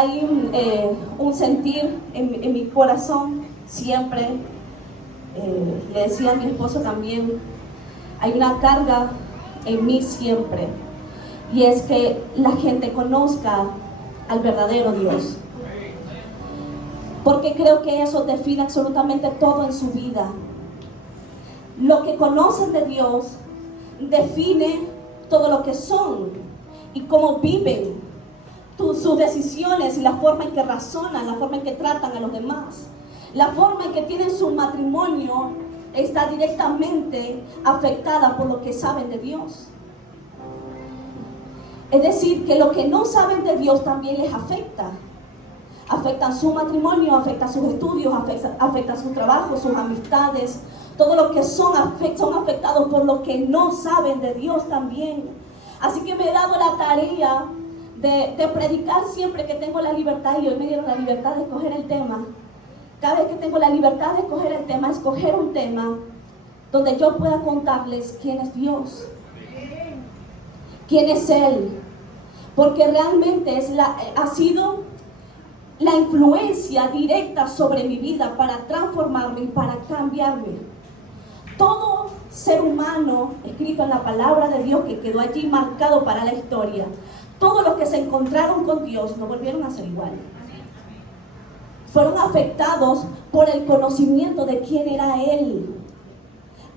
Hay un sentir en mi corazón siempre, le decía a mi esposo también, hay una carga en mí siempre, y es que la gente conozca al verdadero Dios, porque creo que eso define absolutamente todo en su vida. Lo que conocen de Dios define todo lo que son y cómo viven, sus decisiones y la forma en que razonan, la forma en que tratan a los demás, la forma en que tienen su matrimonio está directamente afectada por lo que saben de Dios. Es decir, que lo que no saben de Dios también les afecta. Afecta su matrimonio, afecta sus estudios, afecta su trabajo, sus amistades. Todo lo que son afectados por lo que no saben de Dios también. Así que me he dado la tarea de predicar siempre que tengo la libertad, y hoy me dieron la libertad de escoger el tema. Cada vez que tengo la libertad de escoger el tema, escoger un tema donde yo pueda contarles quién es Dios, quién es Él, porque realmente ha sido la influencia directa sobre mi vida para transformarme y para cambiarme. Todo ser humano escrito en la palabra de Dios, que quedó allí marcado para la historia, todos los que se encontraron con Dios no volvieron a ser igual. Fueron afectados por el conocimiento de quién era Él.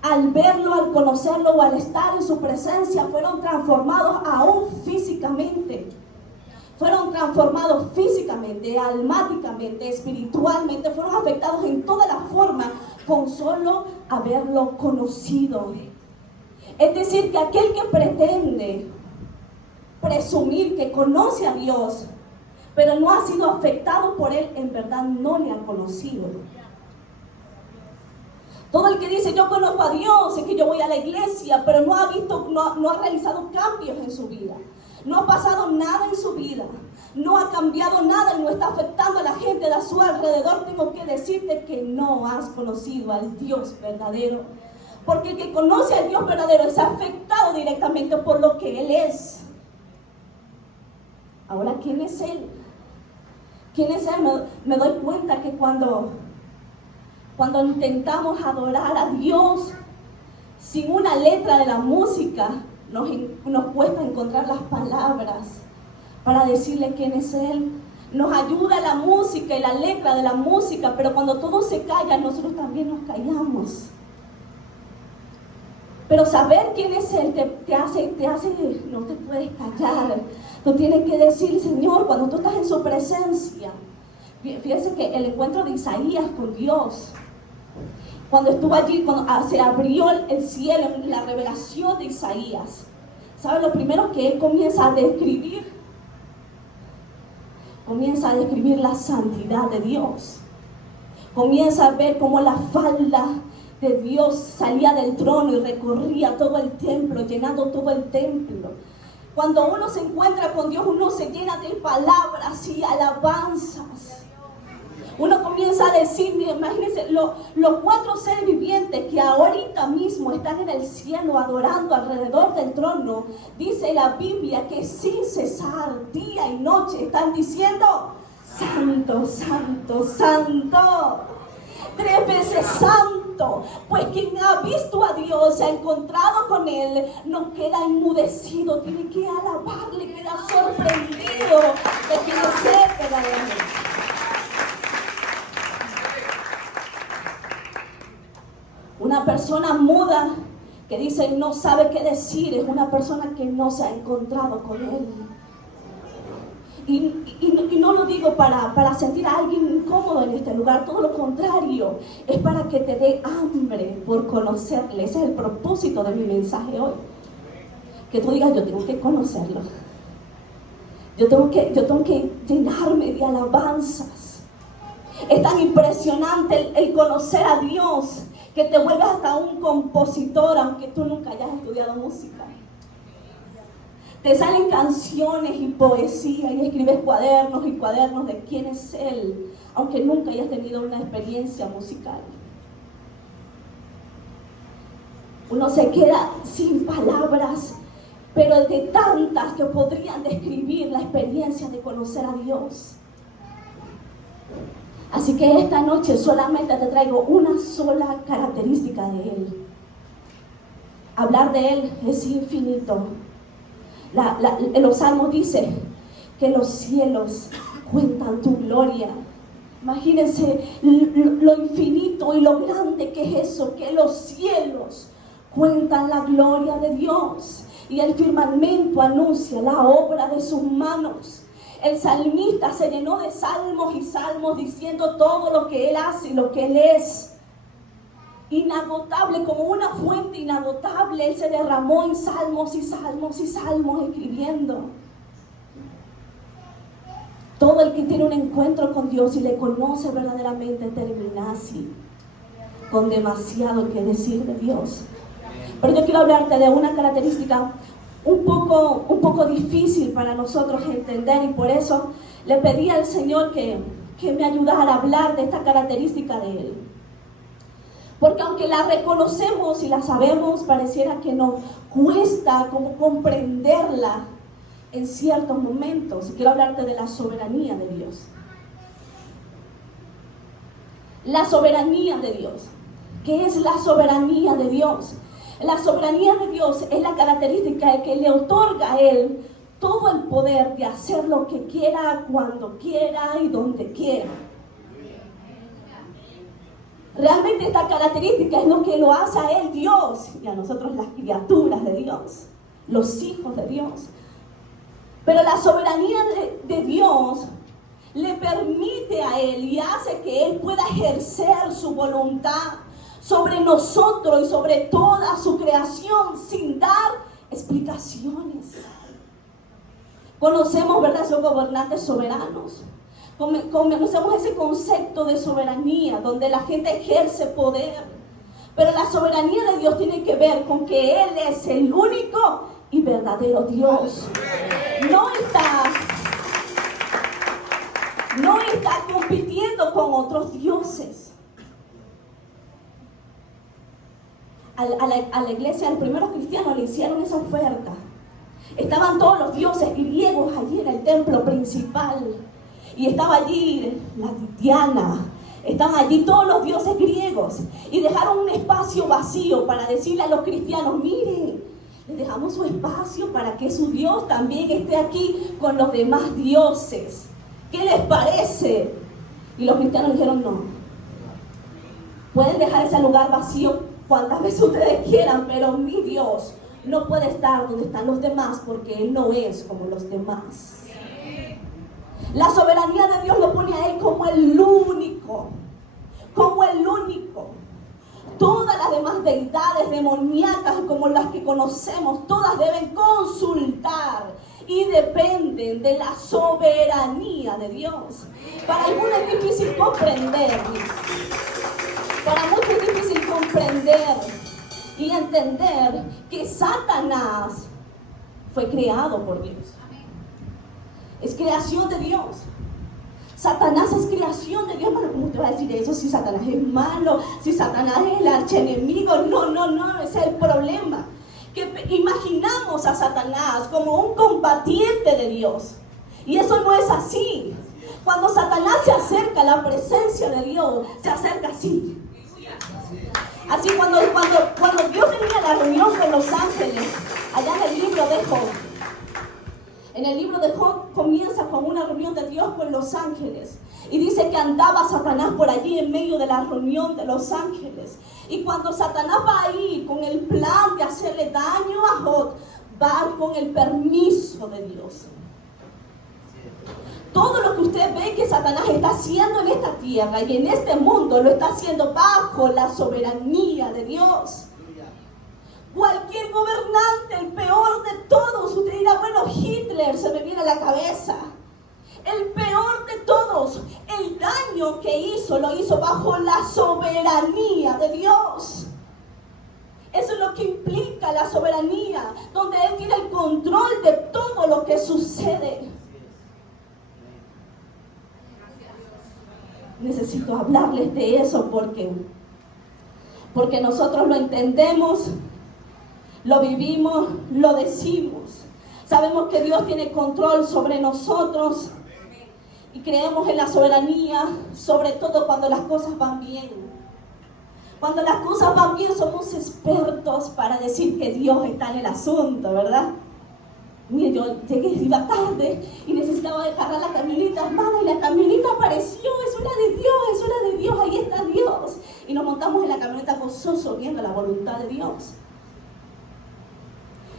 Al verlo, al conocerlo o al estar en su presencia, fueron transformados aún físicamente. Fueron transformados físicamente, almáticamente, espiritualmente. Fueron afectados en toda la forma con solo haberlo conocido. Es decir, que aquel que pretende presumir que conoce a Dios, pero no ha sido afectado por Él, en verdad no le ha conocido. Todo el que dice yo conozco a Dios, es que yo voy a la iglesia, pero no ha realizado cambios en su vida. No ha pasado nada en su vida. No ha cambiado nada y no está afectando a la gente de a su alrededor. Tengo que decirte que no has conocido al Dios verdadero. Porque el que conoce al Dios verdadero es afectado directamente por lo que Él es. Ahora, ¿quién es Él? ¿Quién es Él? Me doy cuenta que cuando intentamos adorar a Dios sin una letra de la música, nos cuesta encontrar las palabras para decirle quién es Él. Nos ayuda la música y la letra de la música, pero cuando todo se calla, nosotros también nos callamos. Pero saber quién es Él te hace, no te puedes callar. Tú tienes que decir, Señor, cuando tú estás en su presencia. Fíjense que el encuentro de Isaías con Dios, cuando estuvo allí, cuando se abrió el cielo, la revelación de Isaías, ¿sabe lo primero que él comienza a describir? Comienza a describir la santidad de Dios. Comienza a ver cómo la falda de Dios salía del trono y recorría todo el templo, llenando todo el templo. Cuando uno se encuentra con Dios, uno se llena de palabras y alabanzas. Uno comienza a decir, mira, imagínense, los 4 seres vivientes que ahorita mismo están en el cielo adorando alrededor del trono, dice la Biblia que sin cesar, día y noche, están diciendo, Santo, Santo, Santo. 3 veces santo. Pues quien ha visto a Dios, se ha encontrado con Él, no queda enmudecido, tiene que alabarle, queda sorprendido de quién es Él verdaderamente. Una persona muda que dice no sabe qué decir es una persona que no se ha encontrado con Él. Y no lo digo para sentir a alguien incómodo en este lugar, todo lo contrario, es para que te dé hambre por conocerle. Ese es el propósito de mi mensaje hoy. Que tú digas, yo tengo que conocerlo. Yo tengo que llenarme de alabanzas. Es tan impresionante el conocer a Dios que te vuelves hasta un compositor, aunque tú nunca hayas estudiado música. Te salen canciones y poesía y escribes cuadernos y cuadernos de quién es Él, aunque nunca hayas tenido una experiencia musical. Uno se queda sin palabras, pero de tantas que podrían describir la experiencia de conocer a Dios. Así que esta noche solamente te traigo una sola característica de Él. Hablar de Él es infinito. Los salmos dice que los cielos cuentan tu gloria. Imagínense lo infinito y lo grande que es eso, que los cielos cuentan la gloria de Dios y el firmamento anuncia la obra de sus manos. El salmista se llenó de salmos y salmos diciendo todo lo que Él hace y lo que Él es. Inagotable, como una fuente inagotable, Él se derramó en salmos y salmos y salmos escribiendo. Todo el que tiene un encuentro con Dios y le conoce verdaderamente termina así, con demasiado que decir de Dios. Pero yo quiero hablarte de una característica un poco difícil para nosotros entender, y por eso le pedí al Señor que me ayudara a hablar de esta característica de Él. Porque aunque la reconocemos y la sabemos, pareciera que nos cuesta como comprenderla en ciertos momentos. Quiero hablarte de la soberanía de Dios. La soberanía de Dios. ¿Qué es la soberanía de Dios? La soberanía de Dios es la característica que le otorga a Él todo el poder de hacer lo que quiera, cuando quiera y donde quiera. Realmente esta característica es lo que lo hace a Él Dios y a nosotros las criaturas de Dios, los hijos de Dios. Pero la soberanía de Dios le permite a Él y hace que Él pueda ejercer su voluntad sobre nosotros y sobre toda su creación sin dar explicaciones. Conocemos, ¿verdad?, son gobernantes soberanos. Conocemos ese concepto de soberanía, donde la gente ejerce poder. Pero la soberanía de Dios tiene que ver con que Él es el único y verdadero Dios. No está compitiendo con otros dioses. A la iglesia, a los primeros cristianos le hicieron esa oferta. Estaban todos los dioses griegos allí en el templo principal. Y estaba allí la Diana, estaban allí todos los dioses griegos. Y dejaron un espacio vacío para decirle a los cristianos: miren, les dejamos su espacio para que su Dios también esté aquí con los demás dioses. ¿Qué les parece? Y los cristianos dijeron: no. Pueden dejar ese lugar vacío cuantas veces ustedes quieran, pero mi Dios no puede estar donde están los demás, porque Él no es como los demás. La soberanía de Dios lo pone a Él como el único. Como el único. Todas las demás deidades demoníacas como las que conocemos, todas deben consultar y dependen de la soberanía de Dios. Para algunos es difícil comprender. Para muchos es difícil comprender y entender que Satanás fue creado por Dios. Es creación de Dios. Satanás es creación de Dios. Bueno, ¿cómo te va a decir eso? Si Satanás es malo, si Satanás es el archienemigo. No, ese es el problema. Que imaginamos a Satanás como un combatiente de Dios. Y eso no es así. Cuando Satanás se acerca a la presencia de Dios, se acerca así. Así cuando Dios tenía la reunión con los ángeles, allá en el libro de Job. En el libro de Job comienza con una reunión de Dios con los ángeles. Y dice que andaba Satanás por allí en medio de la reunión de los ángeles. Y cuando Satanás va ahí con el plan de hacerle daño a Job, va con el permiso de Dios. Todo lo que usted ve que Satanás está haciendo en esta tierra y en este mundo, lo está haciendo bajo la soberanía de Dios. Cualquier gobernante, el peor de todos, usted dirá: bueno, Hitler se me viene a la cabeza. El peor de todos, el daño que hizo, lo hizo bajo la soberanía de Dios. Eso es lo que implica la soberanía, donde Él tiene el control de todo lo que sucede. Necesito hablarles de eso porque nosotros lo entendemos, lo vivimos, lo decimos. Sabemos que Dios tiene control sobre nosotros Y creemos en la soberanía, sobre todo cuando las cosas van bien. Cuando las cosas van bien somos expertos para decir que Dios está en el asunto, ¿verdad? Mire, yo llegué, iba tarde y necesitaba cargar la camioneta, hermana, y la camioneta apareció, eso era de Dios, ahí está Dios. Y nos montamos en la camioneta gozoso viendo la voluntad de Dios.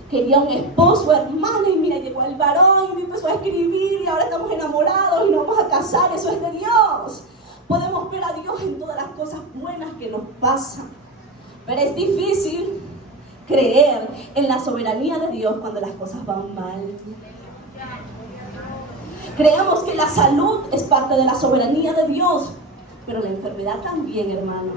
Quería un esposo, hermana, y mira, llegó el varón y me empezó a escribir y ahora estamos enamorados y nos vamos a casar, eso es de Dios. Podemos ver a Dios en todas las cosas buenas que nos pasan, pero es difícil creer en la soberanía de Dios cuando las cosas van mal. Creemos que la salud es parte de la soberanía de Dios, pero la enfermedad también, hermano.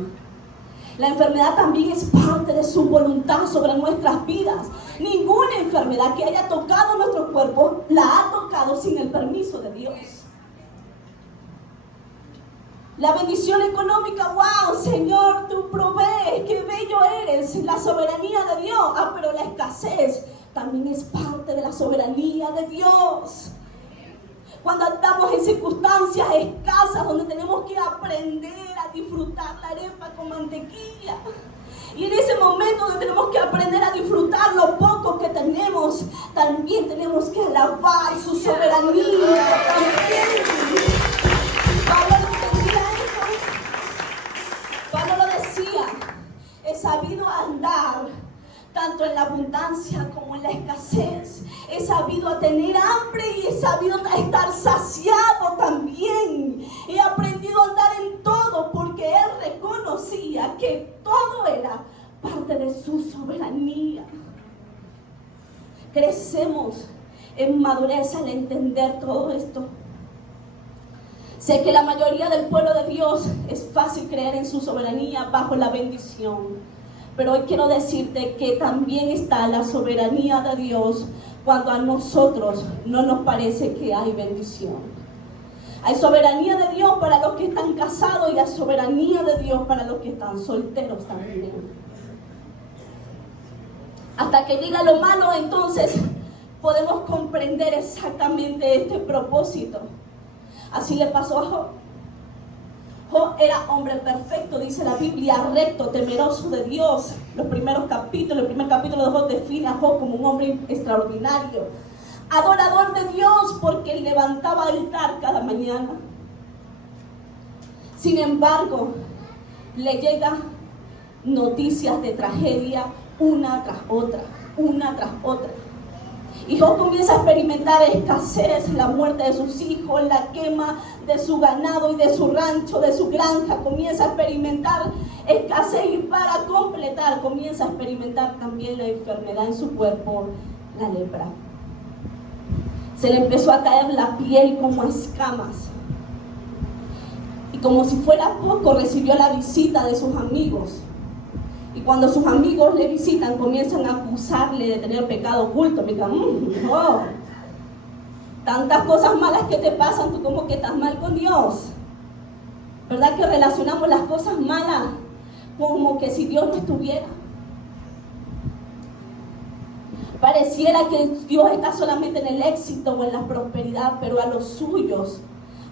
La enfermedad también es parte de su voluntad sobre nuestras vidas. Ninguna enfermedad que haya tocado nuestro cuerpo la ha tocado sin el permiso de Dios. La bendición económica, wow, Señor, tú provees, qué bello eres, la soberanía de Dios. Pero la escasez también es parte de la soberanía de Dios. Cuando estamos en circunstancias escasas donde tenemos que aprender a disfrutar la arepa con mantequilla. Y en ese momento donde tenemos que aprender a disfrutar lo poco que tenemos, también tenemos que alabar su soberanía. Pablo lo decía, he sabido andar tanto en la abundancia como en la escasez. He sabido tener hambre y he sabido estar saciado también. He aprendido a andar en todo porque él reconocía que todo era parte de su soberanía. Crecemos en madurez al entender todo esto. Sé que la mayoría del pueblo de Dios es fácil creer en su soberanía bajo la bendición. Pero hoy quiero decirte que también está la soberanía de Dios cuando a nosotros no nos parece que hay bendición. Hay soberanía de Dios para los que están casados y hay soberanía de Dios para los que están solteros también. Hasta que diga lo malo, entonces podemos comprender exactamente este propósito. Así le pasó a Job. Job era hombre perfecto, dice la Biblia, recto, temeroso de Dios. El primer capítulo de Job define a Job como un hombre extraordinario, adorador de Dios porque levantaba altar cada mañana. Sin embargo, le llegan noticias de tragedia una tras otra. Y Job comienza a experimentar escasez, la muerte de sus hijos, la quema de su ganado y de su rancho, de su granja. Comienza a experimentar escasez y para completar comienza a experimentar también la enfermedad en su cuerpo, la lepra. Se le empezó a caer la piel como escamas. Y como si fuera poco, recibió la visita de sus amigos. Y cuando sus amigos le visitan, comienzan a acusarle de tener pecado oculto. Me dicen, tantas cosas malas que te pasan, tú como que estás mal con Dios. ¿Verdad que relacionamos las cosas malas como que si Dios no estuviera? Pareciera que Dios está solamente en el éxito o en la prosperidad, pero a los suyos,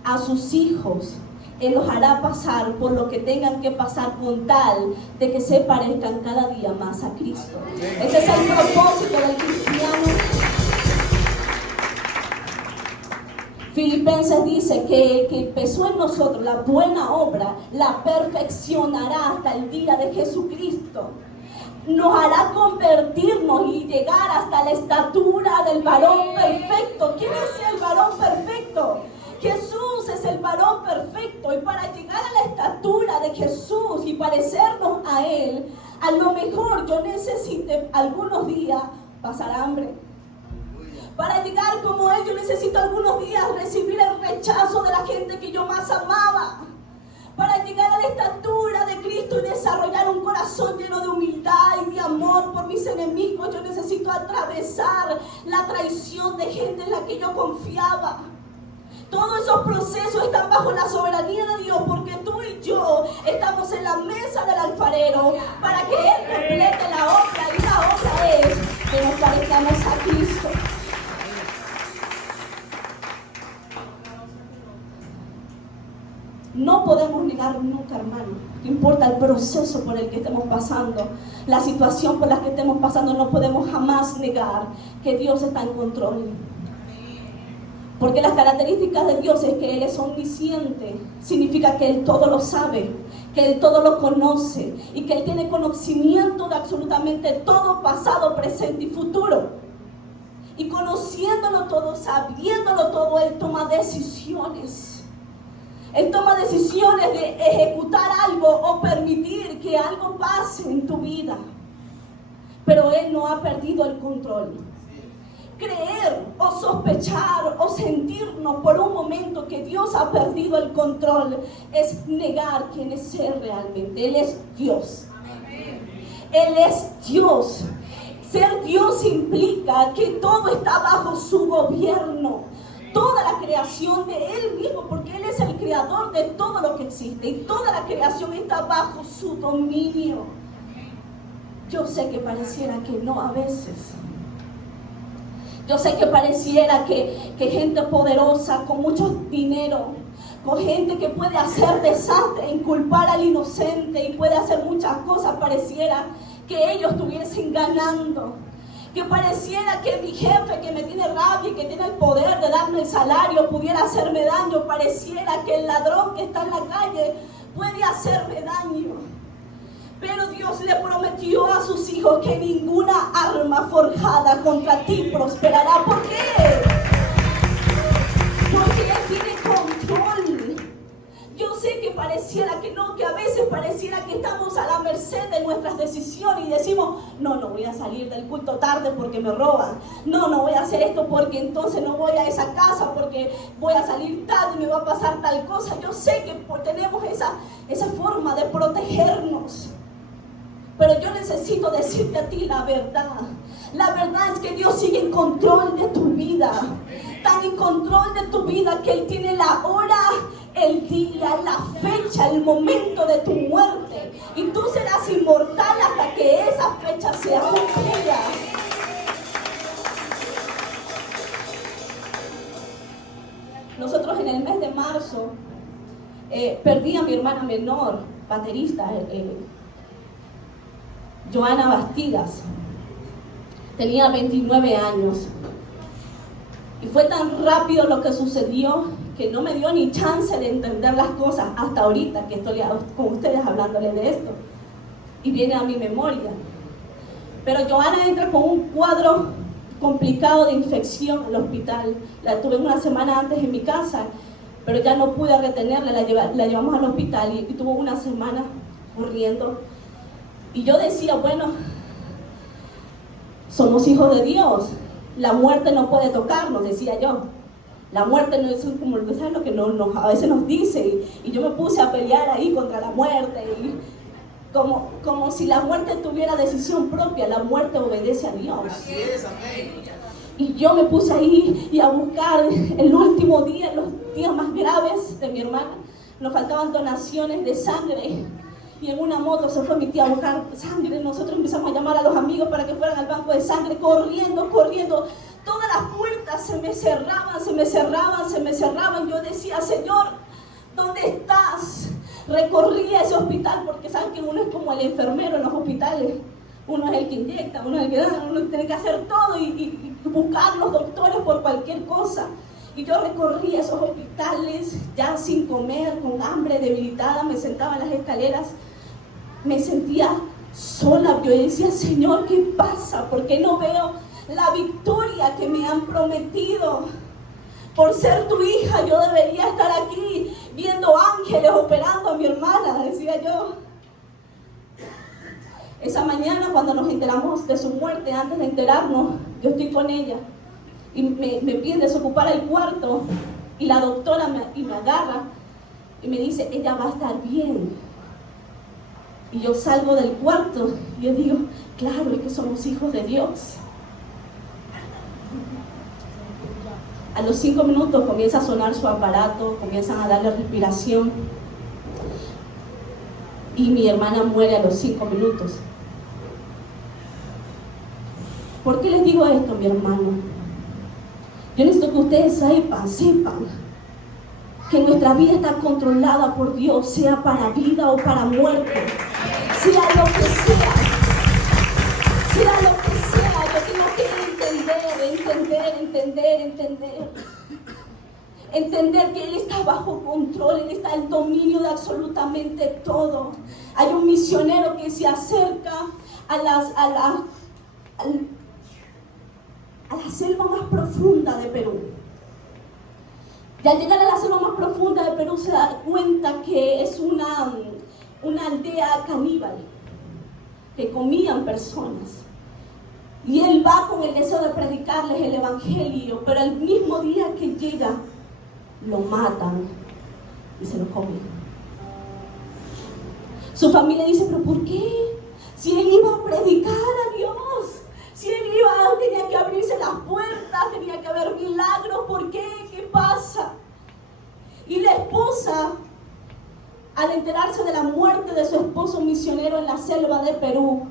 a sus hijos, Él los hará pasar por lo que tengan que pasar con tal de que se parezcan cada día más a Cristo. Ese es el propósito del cristiano. Filipenses dice que el que empezó en nosotros la buena obra la perfeccionará hasta el día de Jesucristo. Nos hará convertirnos y llegar hasta la estatura del varón perfecto. ¿Quién es el varón perfecto? Jesús es el varón perfecto, y para llegar a la estatura de Jesús y parecernos a Él, a lo mejor yo necesite algunos días pasar hambre. Para llegar como Él, yo necesito algunos días recibir el rechazo de la gente que yo más amaba. Para llegar a la estatura de Cristo y desarrollar un corazón lleno de humildad y de amor por mis enemigos, yo necesito atravesar la traición de gente en la que yo confiaba. Todos esos procesos están bajo la soberanía de Dios, porque tú y yo estamos en la mesa del alfarero para que Él complete la obra, y la obra es que nos parezcamos a Cristo. No podemos negar nunca, hermano. No importa el proceso por el que estemos pasando, la situación por la que estemos pasando, no podemos jamás negar que Dios está en control. Porque las características de Dios es que Él es omnisciente. Significa que Él todo lo sabe, que Él todo lo conoce y que Él tiene conocimiento de absolutamente todo, pasado, presente y futuro. Y conociéndolo todo, sabiéndolo todo, Él toma decisiones. Él toma decisiones de ejecutar algo o permitir que algo pase en tu vida. Pero Él no ha perdido el control. Creer o sospechar o sentirnos por un momento que Dios ha perdido el control es negar quién es Él realmente. Él es Dios. Él es Dios. Ser Dios implica que todo está bajo su gobierno. Toda la creación de Él mismo, porque Él es el creador de todo lo que existe. Y toda la creación está bajo su dominio. Yo sé que pareciera que no a veces. Yo sé que pareciera que gente poderosa, con mucho dinero, con gente que puede hacer desastre, inculpar al inocente y puede hacer muchas cosas, pareciera que ellos estuviesen ganando. Que pareciera que mi jefe, que me tiene rabia y que tiene el poder de darme el salario, pudiera hacerme daño. Pareciera que el ladrón que está en la calle puede hacerme daño. Pero Dios le prometió a sus hijos que ninguna arma forjada contra ti prosperará. ¿Por qué? Porque Él tiene control. Yo sé que pareciera que no, que a veces pareciera que estamos a la merced de nuestras decisiones y decimos, no voy a salir del culto tarde porque me roban. No voy a hacer esto porque entonces no voy a esa casa porque voy a salir tarde y me va a pasar tal cosa. Yo sé que tenemos esa forma de protegernos. Pero yo necesito decirte a ti la verdad. La verdad es que Dios sigue en control de tu vida. Tan en control de tu vida que Él tiene la hora, el día, la fecha, el momento de tu muerte. Y tú serás inmortal hasta que esa fecha sea cumplida. Nosotros en el mes de marzo perdí a mi hermana menor, baterista, Joana Bastidas. Tenía 29 años. Y fue tan rápido lo que sucedió que no me dio ni chance de entender las cosas hasta ahorita que estoy con ustedes hablándole de esto. Y viene a mi memoria. Pero Joana entra con un cuadro complicado de infección al hospital. La tuve una semana antes en mi casa, pero ya no pude retenerla. La llevamos al hospital y tuvo una semana corriendo. Y yo decía, bueno, somos hijos de Dios. La muerte no puede tocarnos, decía yo. La muerte no es como ¿sabes lo que a veces nos dice? Y yo me puse a pelear ahí contra la muerte. Y como si la muerte tuviera decisión propia. La muerte obedece a Dios. Así es, amén. Y yo me puse ahí y a buscar el último día, los días más graves de mi hermana. Nos faltaban donaciones de sangre. Y en una moto se fue mi tía a buscar sangre. Nosotros empezamos a llamar a los amigos para que fueran al banco de sangre, corriendo. Todas las puertas se me cerraban. Yo decía, Señor, ¿dónde estás? Recorría ese hospital porque saben que uno es como el enfermero en los hospitales. Uno es el que inyecta, uno es el que da, uno tiene que hacer todo y buscar los doctores por cualquier cosa. Y yo recorría esos hospitales ya sin comer, con hambre, debilitada. Me sentaba en las escaleras, me sentía sola. Yo decía, Señor, ¿qué pasa? ¿Por qué no veo la victoria que me han prometido? Por ser tu hija, yo debería estar aquí viendo ángeles operando a mi hermana, decía yo. Esa mañana, cuando nos enteramos de su muerte, antes de enterarnos, yo estoy con ella. Y me piden desocupar el cuarto y la doctora me agarra y me dice, ella va a estar bien. Y yo salgo del cuarto y yo digo, claro, es que somos hijos de Dios. A los 5 minutos comienza a sonar su aparato, comienzan a darle respiración y mi hermana muere a los 5 minutos. ¿Por qué les digo esto, mi hermano? Yo necesito que ustedes sepan que nuestra vida está controlada por Dios, sea para vida o para muerte, sea lo que sea. Sea lo que sea, yo tengo que entender que Él está bajo control, Él está en dominio de absolutamente todo. Hay un misionero que se acerca a la selva más profunda de Perú. Y al llegar a la selva más profunda de Perú se da cuenta que es una aldea caníbal, que comían personas. Y él va con el deseo de predicarles el evangelio, pero el mismo día que llega, lo matan y se lo comen. Su familia dice, ¿pero por qué? Si él iba a predicar a Dios, si él tenía que abrirse las puertas, tenía que haber milagros, ¿por qué? ¿Qué pasa? Y la esposa, al enterarse de la muerte de su esposo misionero en la selva de Perú,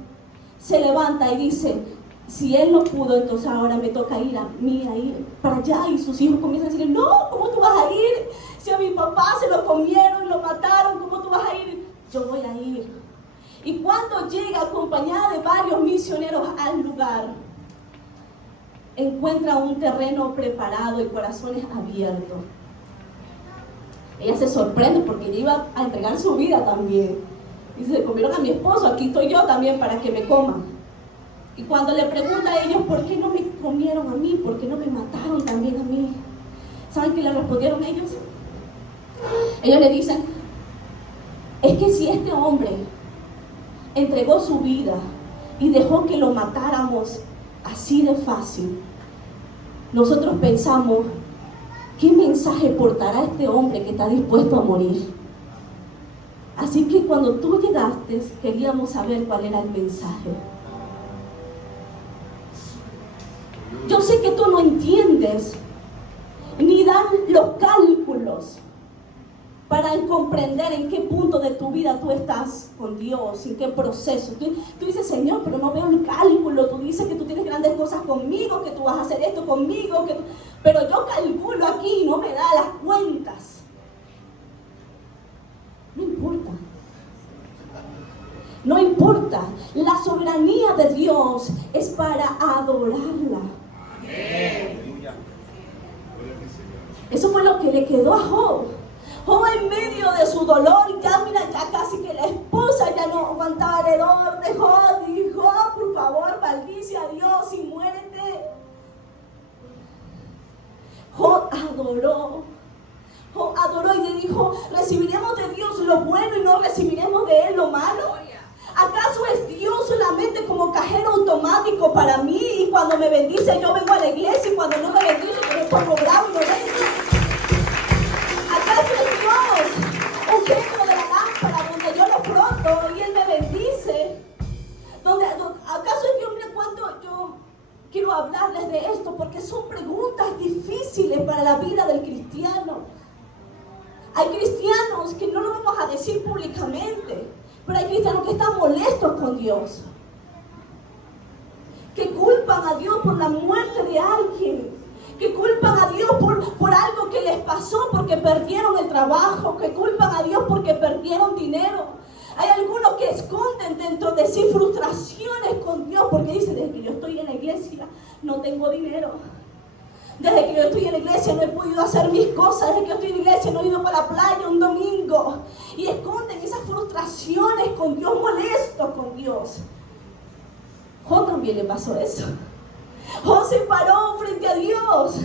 se levanta y dice, si él no pudo, entonces ahora me toca ir a mí, a ir para allá. Y sus hijos comienzan a decir, no, ¿cómo tú vas a ir? Si a mi papá se lo comieron y lo mataron, ¿cómo tú vas a ir? Yo voy a ir. Y cuando llega acompañada de varios misioneros al lugar, encuentra un terreno preparado y corazones abiertos. Ella se sorprende porque ella iba a entregar su vida también. Dice, se comieron a mi esposo, aquí estoy yo también para que me coman. Y cuando le pregunta a ellos, ¿por qué no me comieron a mí? ¿Por qué no me mataron también a mí? ¿Saben qué le respondieron ellos? Ellos le dicen, es que si este hombre entregó su vida y dejó que lo matáramos así de fácil, nosotros pensamos, ¿qué mensaje portará este hombre que está dispuesto a morir? Así que cuando tú llegaste, queríamos saber cuál era el mensaje. Yo sé que tú no entiendes, ni dan los cálculos para comprender en qué punto de tu vida tú estás con Dios, en qué proceso. Tú dices, Señor, pero no veo el cálculo. Tú dices que tú tienes grandes cosas conmigo, que tú vas a hacer esto conmigo, pero yo calculo aquí y no me da las cuentas. No importa. No importa. La soberanía de Dios es para adorarla. Eso fue lo que le quedó a Job. Job en medio de su dolor, ya casi que la esposa ya no aguantaba el dolor de Job. Dijo, por favor, maldice a Dios y muérete. Job adoró y le dijo, ¿recibiremos de Dios lo bueno y no recibiremos de Él lo malo? ¿Acaso es Dios solamente como cajero automático para mí? Y cuando me bendice yo vengo a la iglesia y cuando no me bendice yo me pongo bravo y no vengo. ¿Acaso es Dios un genio de la lámpara donde yo lo froto y Él me bendice? ¿Acaso es Dios? Mira cuánto yo quiero hablarles de esto porque son preguntas difíciles para la vida del cristiano. Hay cristianos que no lo vamos a decir públicamente, pero hay cristianos que están molestos con Dios, que culpan a Dios por la muerte de alguien, que culpan a Dios por algo que les pasó porque perdieron el trabajo, que culpan a Dios porque perdieron dinero. Hay algunos que esconden dentro de sí frustraciones con Dios porque dicen, desde que yo estoy en la iglesia no tengo dinero. Desde que yo estoy en la iglesia no he podido hacer mis cosas. Desde que yo estoy en la iglesia no he ido para la playa un domingo. Y esconden esas frustraciones con Dios, molestos con Dios. Job también le pasó eso. Job se paró frente a Dios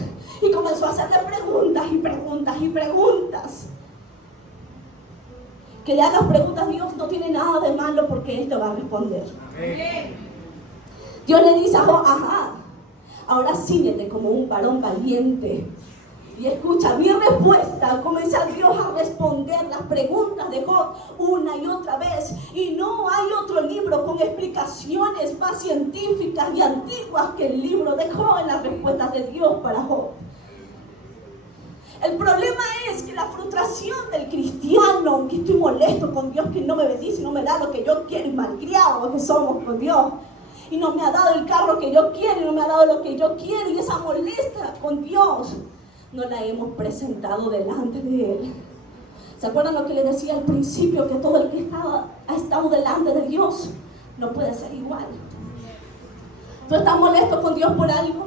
y comenzó a hacerle preguntas y preguntas y preguntas. Que le hagas preguntas a Dios no tiene nada de malo porque Él te va a responder. Amén. Dios le dice a Job, ajá, ahora síguete como un varón valiente. Y escucha, mi respuesta, comienza Dios a responder las preguntas de Job una y otra vez. Y no hay otro libro con explicaciones más científicas y antiguas que el libro de Job en las respuestas de Dios para Job. El problema es que la frustración del cristiano, que estoy molesto con Dios, que no me bendice y no me da lo que yo quiero, y malcriados que somos con Dios, y no me ha dado el carro que yo quiero, y no me ha dado lo que yo quiero, y esa molestia con Dios no la hemos presentado delante de Él. ¿Se acuerdan lo que les decía al principio? Que todo el que ha estado delante de Dios no puede ser igual. ¿Tú estás molesto con Dios por algo?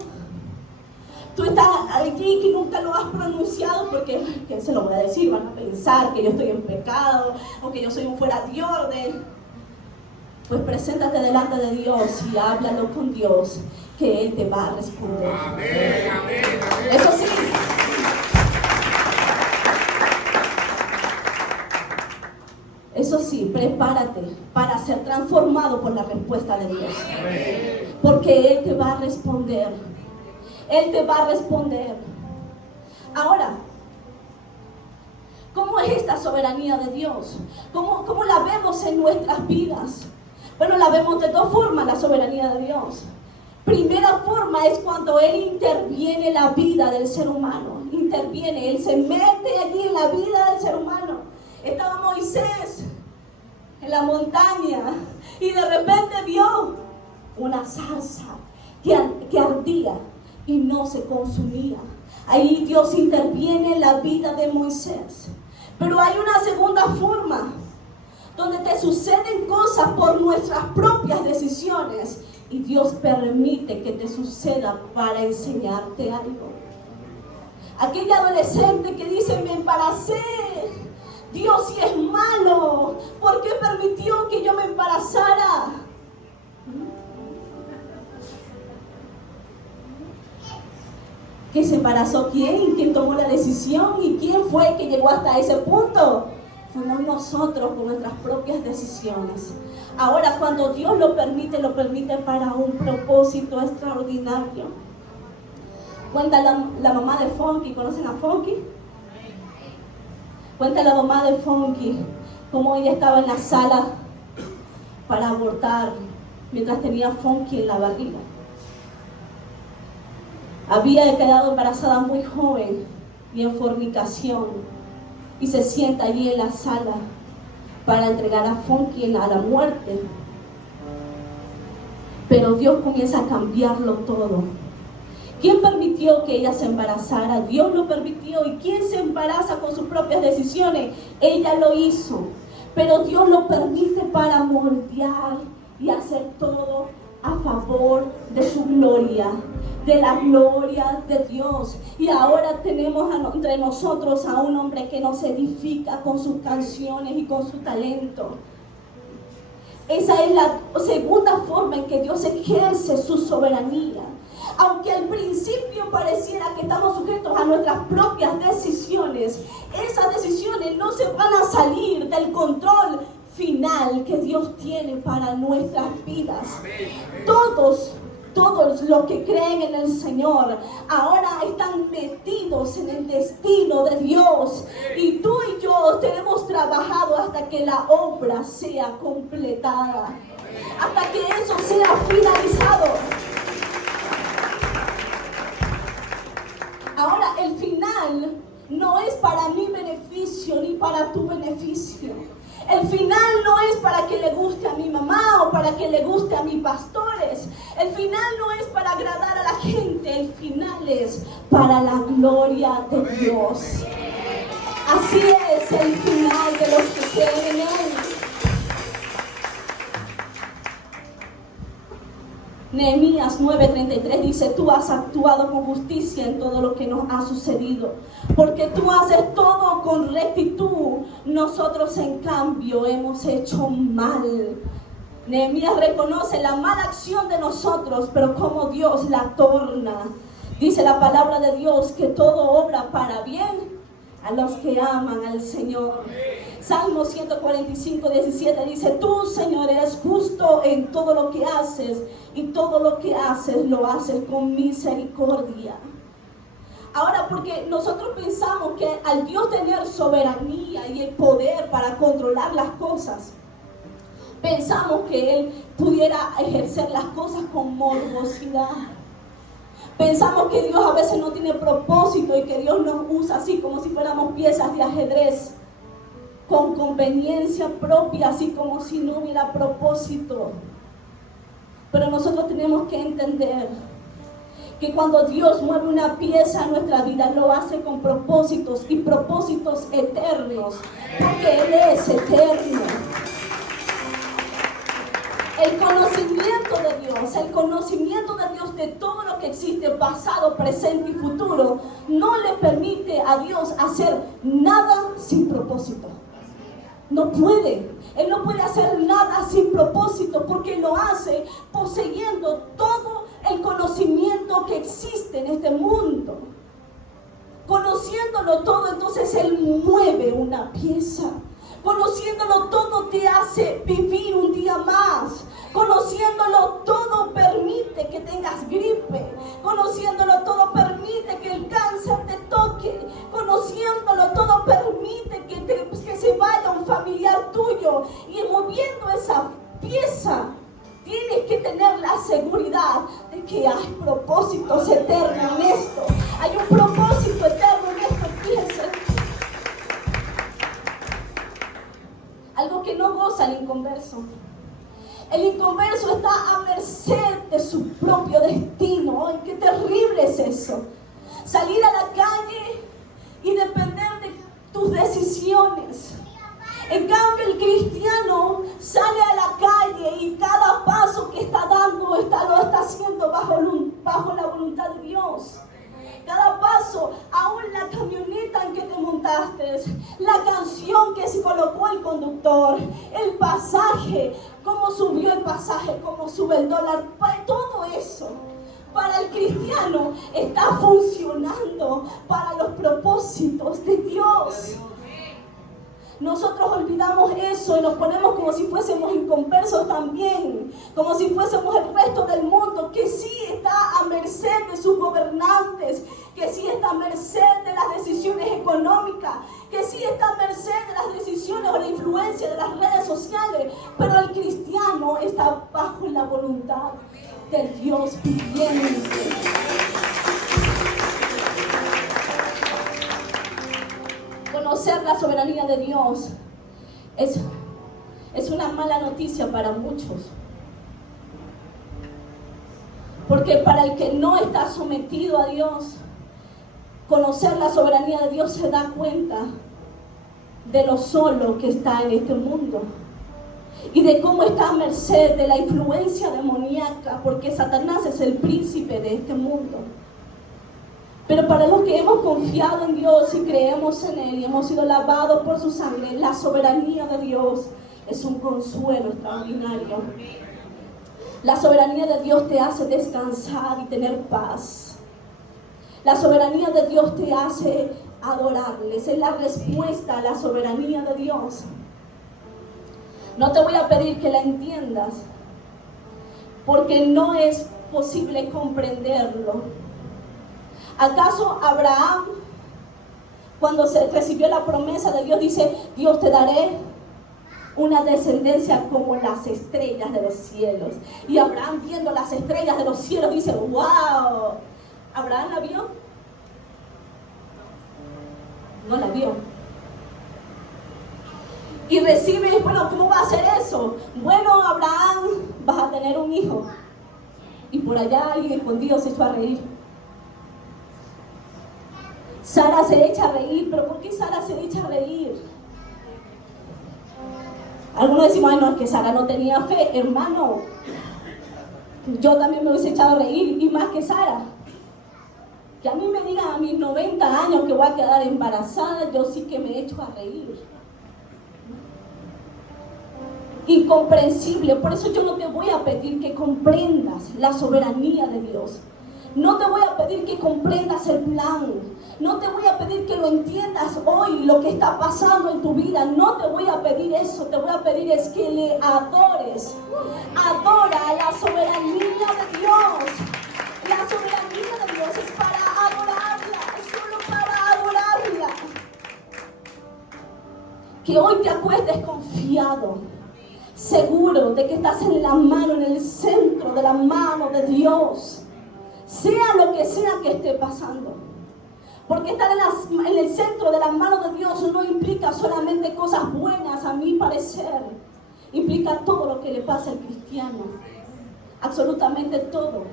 Tú estás aquí que nunca lo has pronunciado porque ¿qué se lo voy a decir? Van a pensar que yo estoy en pecado o que yo soy un fuera de orden. Pues preséntate delante de Dios y háblalo con Dios, que Él te va a responder. Amén, amén, amén. Eso sí. Eso sí, prepárate para ser transformado por la respuesta de Dios. Porque Él te va a responder. Él te va a responder. Ahora, ¿cómo es esta soberanía de Dios? ¿Cómo la vemos en nuestras vidas? Bueno, la vemos de dos formas, la soberanía de Dios. Primera forma es cuando Él interviene en la vida del ser humano. Interviene, Él se mete allí en la vida del ser humano. Estaba Moisés en la montaña y de repente vio una zarza que ardía y no se consumía. Ahí Dios interviene en la vida de Moisés. Pero hay una segunda forma, donde te suceden cosas por nuestras propias decisiones y Dios permite que te suceda para enseñarte algo. Aquella adolescente que dice, me embaracé. Dios sí es malo. ¿Por qué permitió que yo me embarazara? ¿Que se embarazó quién? ¿Quién tomó la decisión? ¿Y quién fue que llegó hasta ese punto? Fuimos nosotros con nuestras propias decisiones. Ahora, cuando Dios lo permite para un propósito extraordinario. Cuenta la mamá de Funky. ¿Conocen a Funky? Cuenta la mamá de Funky cómo ella estaba en la sala para abortar mientras tenía Funky en la barriga. Había quedado embarazada muy joven y en fornicación y se sienta allí en la sala para entregar a Funky a la muerte. Pero Dios comienza a cambiarlo todo. ¿Quién permitió que ella se embarazara? Dios lo permitió. ¿Y quién se embaraza con sus propias decisiones? Ella lo hizo. Pero Dios lo permite para moldear y hacer todo a favor de su gloria, de la gloria de Dios. Y ahora tenemos entre nosotros a un hombre que nos edifica con sus canciones y con su talento. Esa es la segunda forma en que Dios ejerce su soberanía. Aunque al principio pareciera que estamos sujetos a nuestras propias decisiones, esas decisiones no se van a salir del control final que Dios tiene para nuestras vidas. Todos los que creen en el Señor ahora están metidos en el destino de Dios. Y tú y yo tenemos trabajado hasta que la obra sea completada, hasta que eso sea finalizado. Ahora, el final no es para mi beneficio ni para tu beneficio. El final no es para que le guste a mi mamá o para que le guste a mis pastores. El final no es para agradar a la gente. El final es para la gloria de Dios. Así es el final de los que creen en Él. Nehemías 9:33 dice, tú has actuado con justicia en todo lo que nos ha sucedido, porque tú haces todo con rectitud. Nosotros en cambio hemos hecho mal. Nehemías reconoce la mala acción de nosotros, pero como Dios la torna. Dice la palabra de Dios que todo obra para bien a los que aman al Señor. Salmo 145:17 dice, tú, Señor, eres justo en todo lo que haces, y todo lo que haces lo haces con misericordia. Ahora, porque nosotros pensamos que al Dios tener soberanía y el poder para controlar las cosas, pensamos que Él pudiera ejercer las cosas con morbosidad. Pensamos que Dios a veces no tiene propósito y que Dios nos usa así como si fuéramos piezas de ajedrez, con conveniencia propia, así como si no hubiera propósito. Pero nosotros tenemos que entender que cuando Dios mueve una pieza en nuestra vida, lo hace con propósitos y propósitos eternos, porque Él es eterno. El conocimiento de Dios de todo lo que existe, pasado, presente y futuro, no le permite a Dios hacer nada sin propósito. No puede. Él no puede hacer nada sin propósito, porque lo hace poseyendo todo el conocimiento que existe en este mundo. Conociéndolo todo, entonces Él mueve una pieza. Conociéndolo todo te hace vivir un día más. Conociéndolo todo permite que tengas gripe. Conociéndolo todo permite que el cáncer te toque. Conociéndolo todo permite que se vaya un familiar tuyo. Y moviendo esa pieza, tienes que tener la seguridad de que hay propósitos eternos en esto. Hay un propósito eterno en esta pieza. Algo que no goza el inconverso. El inconverso está a merced de su propio destino. ¡Ay, qué terrible es eso! Salir a la calle y depender de tus decisiones. En cambio, el cristiano sale a la calle y cada paso que está dando lo está haciendo bajo la voluntad de Dios. Cada paso, aún la camioneta en que te montaste, la canción que se colocó el conductor, el pasaje, cómo subió el pasaje, cómo sube el dólar, todo eso para el cristiano está funcionando para los propósitos de Dios. Nosotros olvidamos eso y nos ponemos como si fuésemos inconversos también, como si fuésemos el resto del mundo, que sí está a merced de sus gobernantes, que sí está a merced de las decisiones económicas, que sí está a merced de las decisiones o la influencia de las redes sociales, pero el cristiano está bajo la voluntad del Dios viviente. Conocer la soberanía de Dios es una mala noticia para muchos. Porque para el que no está sometido a Dios, conocer la soberanía de Dios se da cuenta de lo solo que está en este mundo y de cómo está a merced de la influencia demoníaca, porque Satanás es el príncipe de este mundo. Pero para los que hemos confiado en Dios y creemos en Él y hemos sido lavados por su sangre, la soberanía de Dios es un consuelo extraordinario. La soberanía de Dios te hace descansar y tener paz. La soberanía de Dios te hace adorarles. Es la respuesta a la soberanía de Dios. No te voy a pedir que la entiendas, porque no es posible comprenderlo. ¿Acaso Abraham, cuando se recibió la promesa de Dios, dice: Dios, te daré una descendencia como las estrellas de los cielos? Y Abraham, viendo las estrellas de los cielos, dice: ¡wow! ¿Abraham la vio? No la vio. Y recibe, bueno, ¿cómo va a ser eso? Bueno, Abraham, vas a tener un hijo. Y por allá alguien escondido se echó a reír. Sara se echa a reír, pero ¿por qué Sara se echa a reír? Algunos decimos: ay, no, es que Sara no tenía fe. Hermano, yo también me hubiese echado a reír, y más que Sara. Que a mí me digan a mis 90 años que voy a quedar embarazada, yo sí que me echo a reír. Incomprensible. Por eso yo no te voy a pedir que comprendas la soberanía de Dios. No te voy a pedir que comprendas el plan. No te voy a pedir que lo entiendas hoy, lo que está pasando en tu vida. No te voy a pedir eso. Te voy a pedir es que le adores. Adora la soberanía de Dios. La soberanía de Dios es para adorarla. Es solo para adorarla. Que hoy te acuestes confiado, seguro de que estás en la mano, en el centro de la mano de Dios. Sea lo que sea que esté pasando. Porque estar en el centro de la mano de Dios no implica solamente cosas buenas, a mi parecer. Implica todo lo que le pasa al cristiano. Absolutamente todo.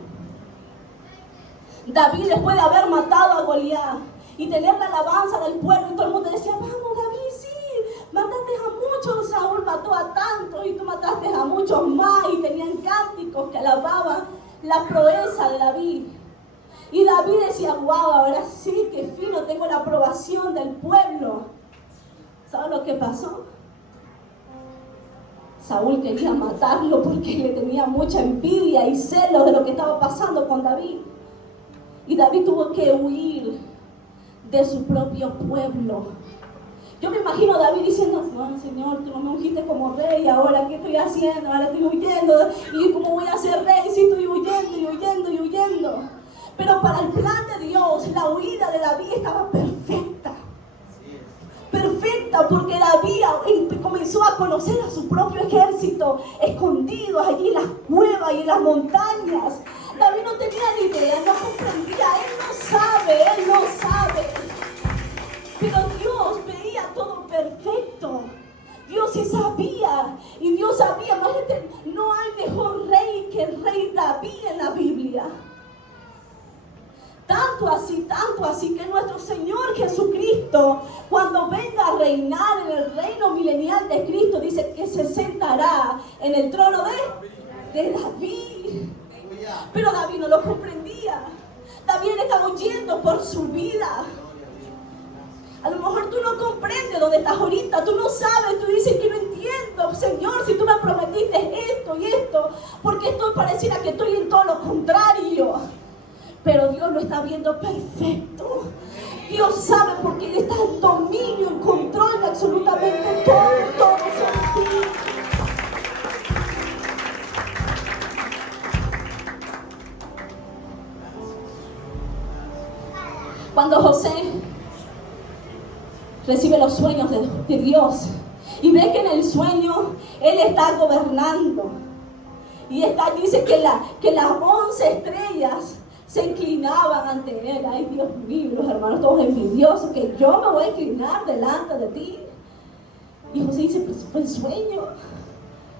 David, después de haber matado a Goliat y tener la alabanza del pueblo, y todo el mundo decía, vamos David, sí, mataste a muchos, Saúl mató a tantos y tú mataste a muchos más, y tenían cánticos que alababan la proeza de David. Y David decía, wow, ahora sí, que fino, tengo la aprobación del pueblo. ¿Sabes lo que pasó? Saúl quería matarlo porque le tenía mucha envidia y celos de lo que estaba pasando con David. Y David tuvo que huir de su propio pueblo. Yo me imagino a David diciendo, no, Señor, tú no me ungiste como rey, ahora ¿qué estoy haciendo? Ahora estoy huyendo. ¿Y cómo voy a ser rey si estoy huyendo y huyendo y huyendo? Pero para el plan de Dios, la huida de David estaba perfecta. Perfecta, porque David comenzó a conocer a su propio ejército escondidos allí en las cuevas y en las montañas. David no tenía ni idea, no comprendía, él no sabe. Pero Dios veía todo perfecto. Dios sí sabía, y Dios sabía, imagínate, no hay mejor rey que el rey David en la Biblia. Tanto así que nuestro Señor Jesucristo, cuando venga a reinar en el reino milenial de Cristo, dice que se sentará en el trono de David. Pero David no lo comprendía. David estaba huyendo por su vida. A lo mejor tú no comprendes dónde estás ahorita, tú no sabes, tú dices que no entiendo, Señor, si tú me prometiste esto y esto, porque esto pareciera que estoy en todo lo contrario. Pero Dios lo está viendo perfecto. Dios sabe porque Él está en dominio, en control de absolutamente todo sobre ti. Cuando José recibe los sueños de Dios y ve que en el sueño Él está gobernando, y dice que las 11 estrellas se inclinaban ante Él. Ay, Dios mío, los hermanos todos envidiosos, que yo me voy a inclinar delante de ti. Y José dice, pues fue el sueño.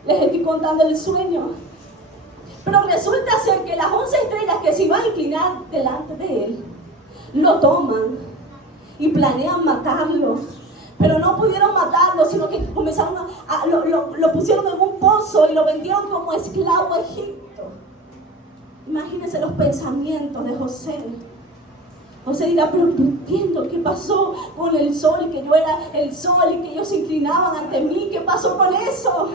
Les estoy contando el sueño. Pero resulta ser que las 11 estrellas que se iban a inclinar delante de Él, lo toman y planean matarlo. Pero no pudieron matarlo, sino que comenzaron lo pusieron en un pozo y lo vendieron como esclavo a Egipto. Imagínense los pensamientos de José. José dirá, pero no entiendo qué pasó con el sol, que yo era el sol y que ellos se inclinaban ante mí. ¿Qué pasó con eso?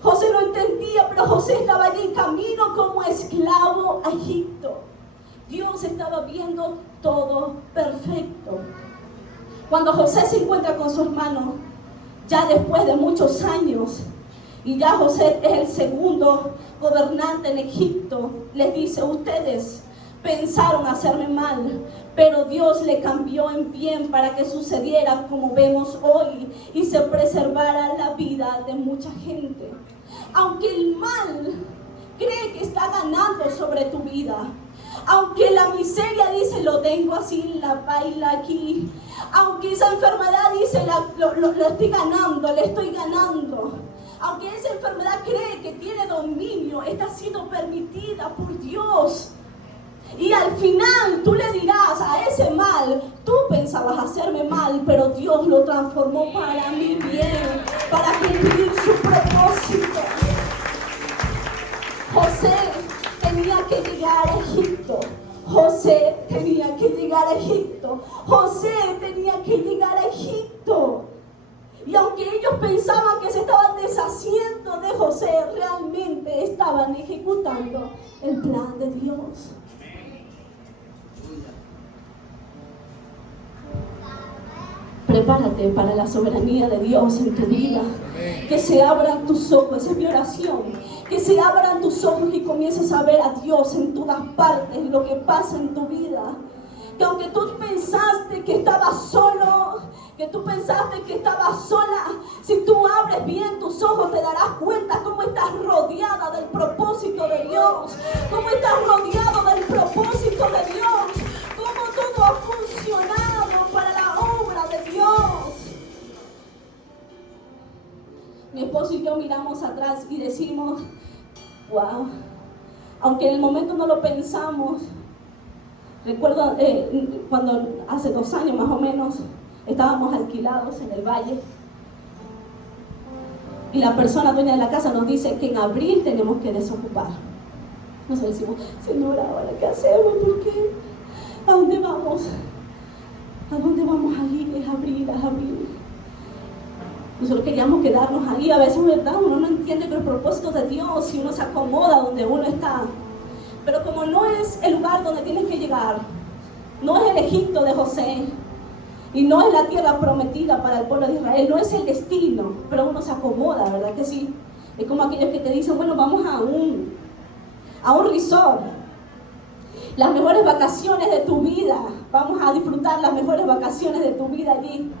José no entendía, pero José estaba allí en camino como esclavo a Egipto. Dios estaba viendo todo perfecto. Cuando José se encuentra con su hermano, ya después de muchos años, y ya José es el segundo gobernante en Egipto, les dice, ustedes pensaron hacerme mal, pero Dios le cambió en bien para que sucediera como vemos hoy y se preservara la vida de mucha gente. Aunque el mal cree que está ganando sobre tu vida, aunque la miseria dice, lo tengo así, la baila aquí, aunque esa enfermedad dice, lo estoy ganando, le estoy ganando, aunque esa enfermedad cree que tiene dominio, está siendo permitida por Dios. Y al final tú le dirás a ese mal, tú pensabas hacerme mal, pero Dios lo transformó para mi bien, para cumplir su propósito. José tenía que llegar a Egipto. José tenía que llegar a Egipto. José tenía que llegar a Egipto. Y aunque ellos pensaban que se estaban deshaciendo de José, realmente estaban ejecutando el plan de Dios. Prepárate para la soberanía de Dios en tu vida. Que se abran tus ojos, esa es mi oración. Que se abran tus ojos y comiences a ver a Dios en todas partes, en lo que pasa en tu vida. Que aunque tú pensaste que estabas solo, que tú pensaste que estabas sola, si tú abres bien tus ojos te darás cuenta cómo estás rodeada del propósito de Dios, cómo estás rodeado del propósito de Dios, cómo todo ha funcionado para la obra de Dios. Mi esposo y yo miramos atrás y decimos, wow, aunque en el momento no lo pensamos, Recuerdo cuando hace 2 años más o menos estábamos alquilados en el valle y la persona dueña de la casa nos dice que en abril tenemos que desocupar. Nosotros decimos, señora, ¿ahora qué hacemos? ¿Por qué? ¿A dónde vamos? ¿A dónde vamos a ir? Es abril, es abril. Nosotros queríamos quedarnos ahí. A veces, ¿verdad? Uno no entiende el propósito de Dios y uno se acomoda donde uno está. Pero como no es el lugar donde tienes que llegar, no es el Egipto de José, y no es la tierra prometida para el pueblo de Israel, no es el destino, pero uno se acomoda, ¿verdad que sí? Es como aquellos que te dicen, bueno, vamos a un resort, las mejores vacaciones de tu vida, vamos a disfrutar las mejores vacaciones de tu vida allí.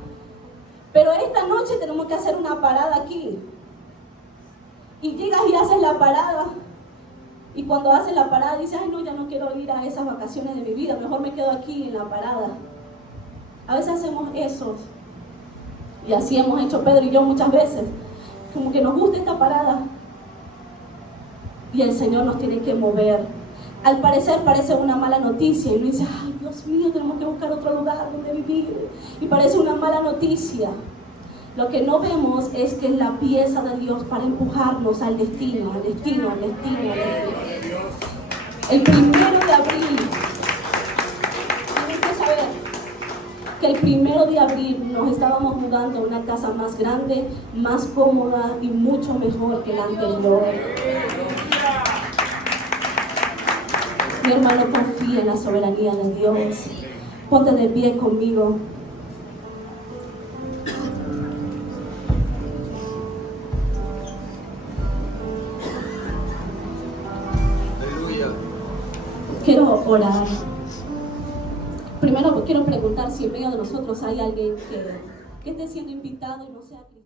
Pero esta noche tenemos que hacer una parada aquí. Y llegas y haces la parada. Y cuando haces la parada dices, ay no, ya no quiero ir a esas vacaciones de mi vida, mejor me quedo aquí en la parada. A veces hacemos eso. Y así hemos hecho Pedro y yo muchas veces. Como que nos gusta esta parada. Y el Señor nos tiene que mover. Al parecer parece una mala noticia. Y uno dice, ay Dios mío, tenemos que buscar otro lugar donde vivir. Y parece una mala noticia. Lo que no vemos es que es la pieza de Dios para empujarnos al destino, al destino, al destino, al destino. El 1 de abril, tienen que saber que el 1 de abril nos estábamos mudando a una casa más grande, más cómoda y mucho mejor que la anterior. Mi hermano, confía en la soberanía de Dios. Ponte de pie conmigo. Quiero orar. Primero quiero preguntar si en medio de nosotros hay alguien que esté siendo invitado y no sea cristiano.